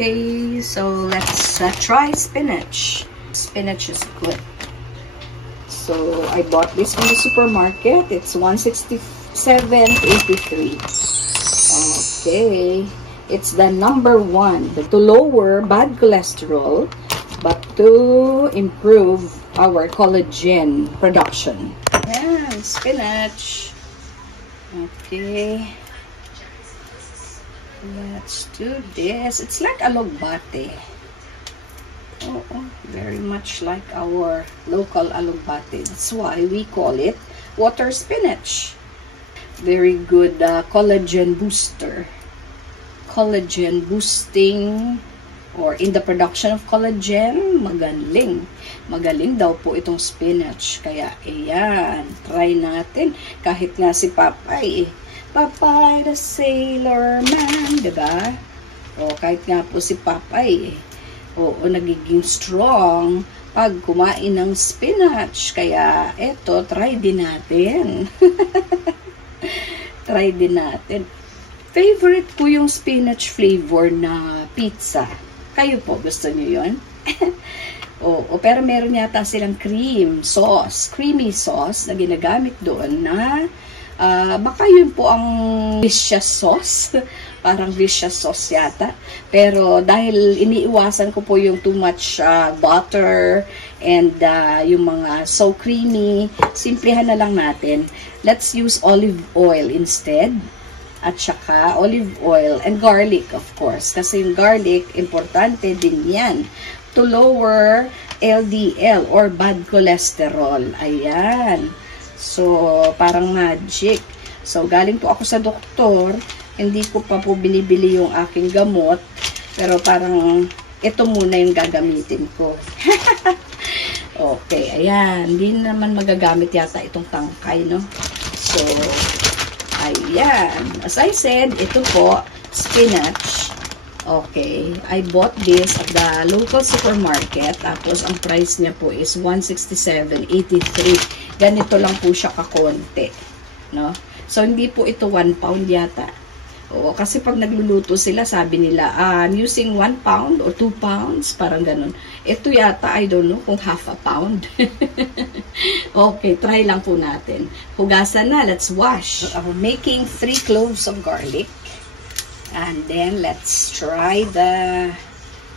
Okay, so let's try spinach. Spinach is good. So I bought this from the supermarket. It's $167.83. Okay, it's the number one to lower bad cholesterol, but to improve our collagen production. And spinach. Okay, let's do this. It's like alugbate. Oh, very much like our local alugbate. That's why we call it water spinach. Very good collagen booster. Collagen boosting, or in the production of collagen, magaling. Magaling daw po itong spinach. Kaya, ayan, try natin. Kahit nga si Papay, Papay the Sailor Man, diba? O, kahit nga po si Papay, oo, nagiging strong pag kumain ng spinach. Kaya, eto, try din natin. Try din natin. Favorite ko yung spinach flavor na pizza. Kayo po, gusto nyo yun? Oo, pero meron yata silang creamy sauce na ginagamit doon na baka yun po ang vicious sauce. Parang vicious sauce yata. Pero dahil iniiwasan ko po yung too much butter and yung mga so creamy, simplihan na lang natin. Let's use olive oil instead. At saka olive oil and garlic, of course. Kasi yung garlic, importante din yan to lower LDL or bad cholesterol. Ayan. So, parang magic. So, galing po ako sa doktor. Hindi ko pa po binibili yung aking gamot. Pero parang ito muna yung gagamitin ko. Okay, ayan. Hindi naman magagamit yata itong tangkay, no? So, ayan. As I said, ito po, spinach. Okay. I bought this at the local supermarket. Tapos, ang price niya po is $167.83. Ganito lang po siya kakonti. No? So, hindi po ito 1 pound yata. Oo, kasi pag nagluluto sila, sabi nila, I'm using 1 pound or 2 pounds, parang ganun. Ito yata, I don't know, kung half a pound. Okay, try lang po natin. Hugasan na, let's wash. I'm making 3 cloves of garlic. And then, let's try the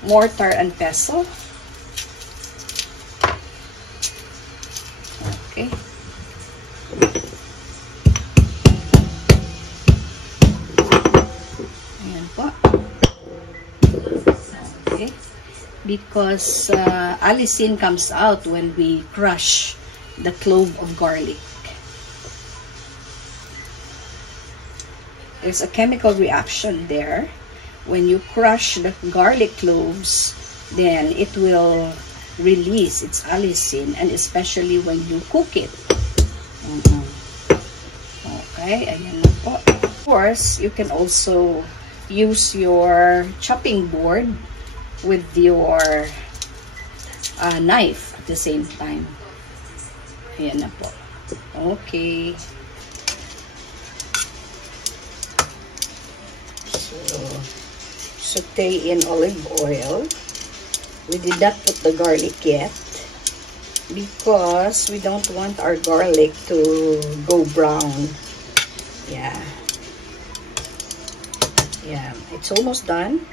mortar and pestle. Okay. Okay, because allicin comes out when we crush the clove of garlic. There's a chemical reaction there. When you crush the garlic cloves, then it will release its allicin, and especially when you cook it. Okay, ayan na po. Of course, you can also use your chopping board with your knife at the same time. Ayan na po. Okay. So, saute in olive oil. We did not put the garlic yet because we don't want our garlic to go brown. Yeah. Yeah, it's almost done.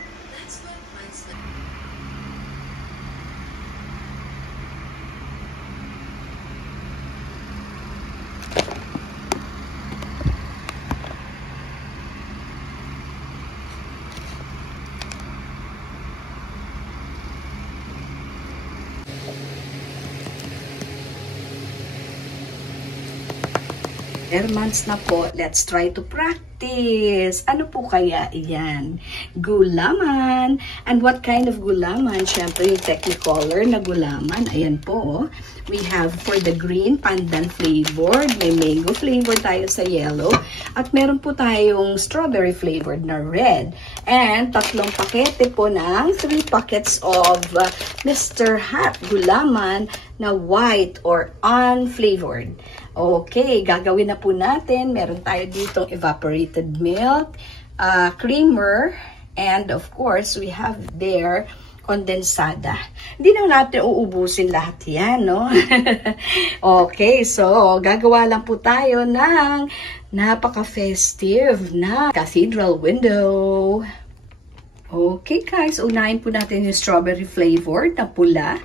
Months na po, let's try to practice. Ano po kaya iyan? Gulaman. And what kind of gulaman? Siyempre, yung Technicolor na gulaman. Ayan po. We have for the green, pandan flavored. May mango flavored tayo sa yellow. At meron po tayong strawberry flavored na red. And 3 pakete po ng 3 packets of Mr. Hot gulaman na white or unflavored. Okay, gagawin na po natin. Meron tayo ditong evaporated milk, creamer, And of course, we have there kondensada. Hindi na natin uubusin lahat yan, no? Okay, so gagawa lang po tayo ng napaka-festive na cathedral window. Okay guys, unahin po natin yung strawberry flavored na pula.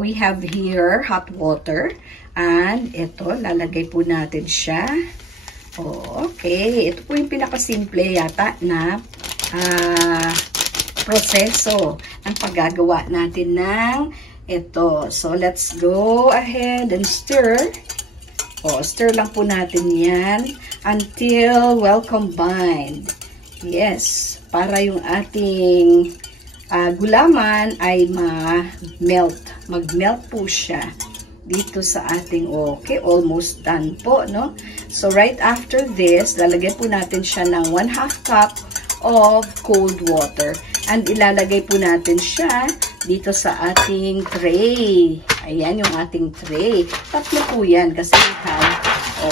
We have here hot water. And ito, lalagay po natin siya. Okay, ito po yung pinakasimple yata na proseso ng paggagawa natin ng ito. So, let's go ahead and stir. Stir lang po natin yan until well combined. Yes, para yung ating gulaman ay mag-melt po siya dito sa ating, okay, almost done po, no? So, right after this, lalagyan po natin siya ng 1/2 cup of cold water. And ilalagay po natin siya dito sa ating tray. Ayan yung ating tray. Tatlo po yan kasi we have,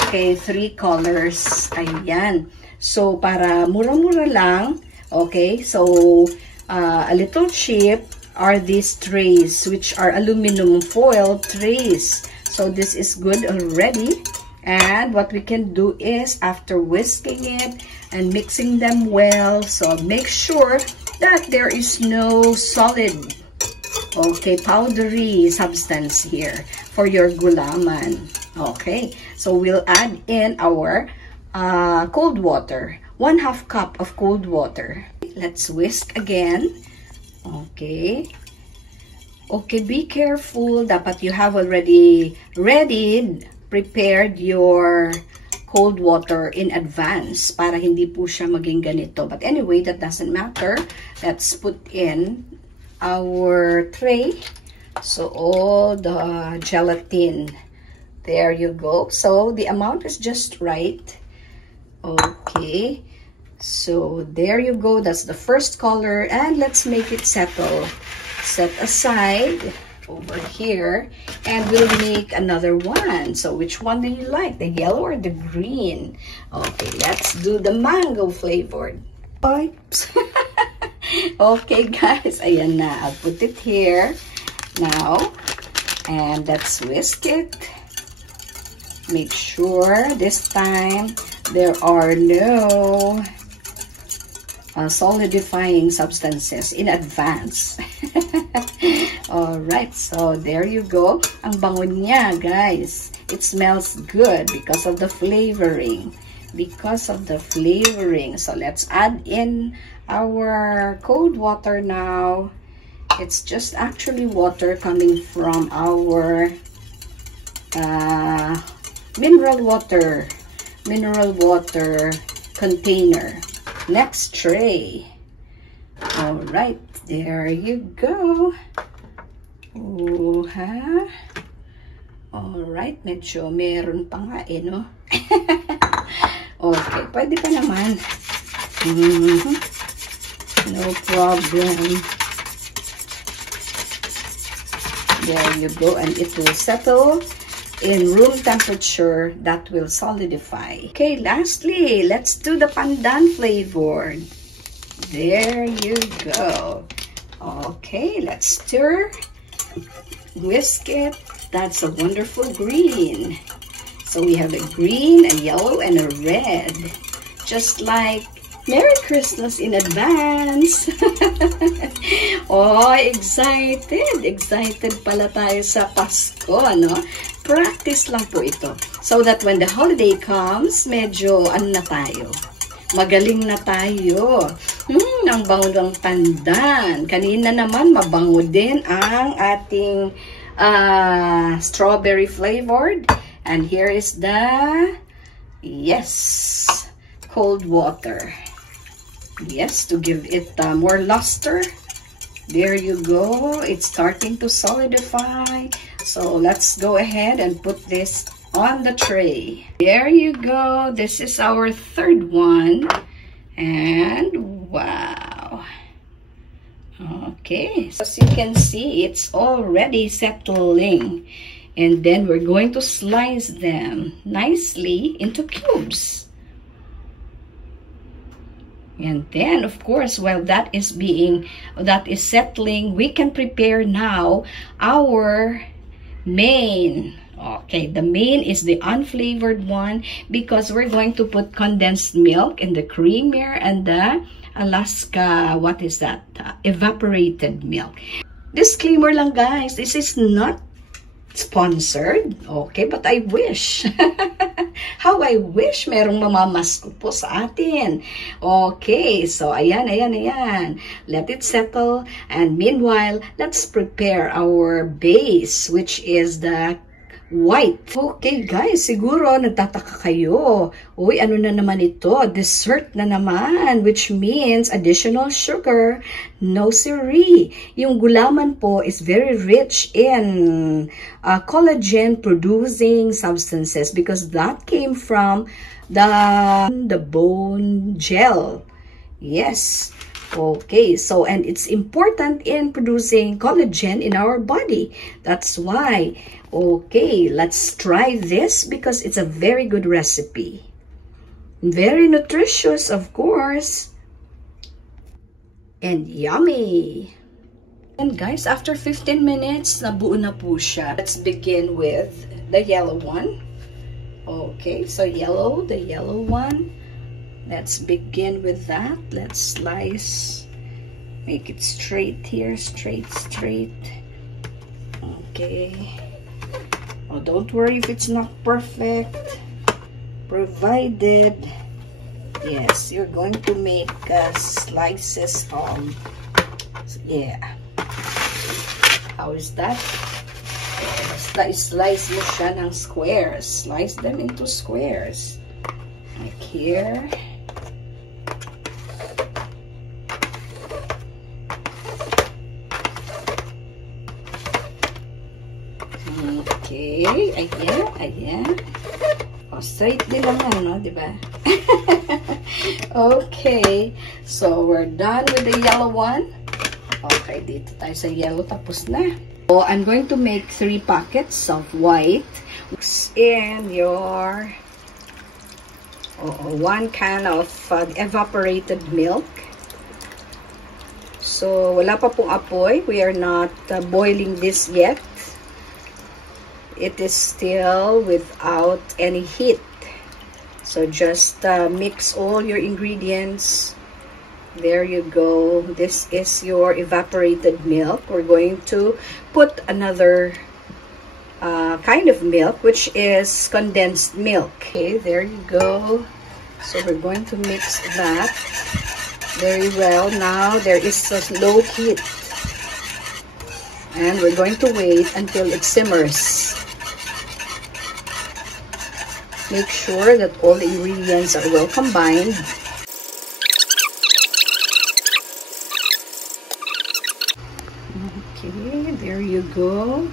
okay, 3 colors. Ayan. So, para mura-mura lang, okay, so, a little cheap are these trays, which are aluminum foil trays. So, this is good already. And what we can do is, after whisking it and mixing them well, so make sure that there is no solid, okay, powdery substance here for your gulaman. Okay, so we'll add in our cold water, 1/2 cup of cold water. Let's whisk again. Okay. Okay, be careful. Dapat you have already prepared your cold water in advance para hindi po siya maging ganito. But anyway, that doesn't matter. Let's put in our tray. So, all the gelatin. There you go. So, the amount is just right. Okay, so there you go. That's the first color, and let's make it settle. Set aside over here, and we'll make another one. So which one do you like, the yellow or the green? Okay, let's do the mango flavored. Oops. Okay guys, ayan na. I'll put it here now, and let's whisk it. Make sure this time there are no solidifying substances in advance. Alright, so there you go. Ang bango niya, guys. It smells good because of the flavoring. So let's add in our cold water now. It's just actually water coming from our mineral water container. Next tray. All right, there you go. All right, medyo meron pa nga no? Okay, pwede pa naman. No problem. There you go, and it will settle in room temperature. That will solidify. Okay, lastly, let's do the pandan flavored. There you go. Okay, let's stir, whisk it. That's a wonderful green. So we have a green, a yellow, and a red. Just like Merry Christmas in advance. Oh, excited. Excited pala tayo sa Pasko, no? Practice lang po ito. So that when the holiday comes, medyo na tayo. Magaling na tayo. Ang bango ng pandan. Kanina naman, mabango din ang ating strawberry flavored. And here is the, yes, cold water. Yes, to give it more luster. There you go. It's starting to solidify. So let's go ahead and put this on the tray. There you go. This is our third one. And wow. Okay, so as you can see, it's already settling. And then we're going to slice them nicely into cubes. And then, of course, while that is settling, we can prepare now our main. Okay, the main is the unflavored one because we're going to put condensed milk in the creamer and the Alaska, what is that? Evaporated milk. Disclaimer lang guys, this is not sponsored, okay, but I wish. How I wish merong mamamasko po sa atin. Okay, so ayan. Let it settle. And meanwhile, let's prepare our base, which is the white. Okay guys, siguro nagtataka kayo. Uy, ano na naman ito? Dessert na naman, which means additional sugar. No siree. Yung gulaman po is very rich in collagen producing substances because that came from the bone gel. Yes. Okay, so and it's important in producing collagen in our body. That's why. Okay, let's try this because it's a very good recipe. Very nutritious, of course. And yummy. And guys, after 15 minutes, nabuo na po siya. Let's begin with the yellow one. Okay, so the yellow one. Let's begin with that. Let's slice. Make it straight here, straight. Okay. Oh, don't worry if it's not perfect. Provided, yes, you're going to make slices of, yeah. How is that? Slice mo siya ng squares. Slice them into squares. Like here. Okay, ayan. O, straight din naman, no? Diba? Okay, so we're done with the yellow one. Okay, dito tayo sa yellow, tapos na. So, I'm going to make 3 packets of white. In your 1 can of evaporated milk. So, wala pa pong apoy. We are not boiling this yet. It is still without any heat. So just mix all your ingredients. There you go. This is your evaporated milk. We're going to put another kind of milk, which is condensed milk. Okay, there you go. So we're going to mix that very well. Now there is a low heat. And we're going to wait until it simmers. Make sure that all the ingredients are well combined. Okay, there you go.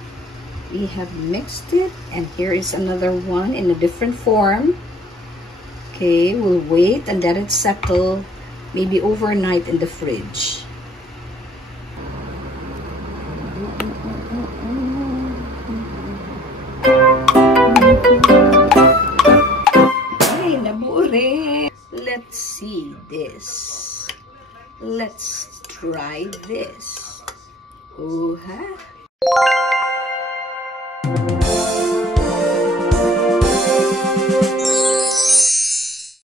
We have mixed it, and here is another one in a different form. Okay, we'll wait and let it settle, maybe overnight in the fridge. Let's see this. Let's try this.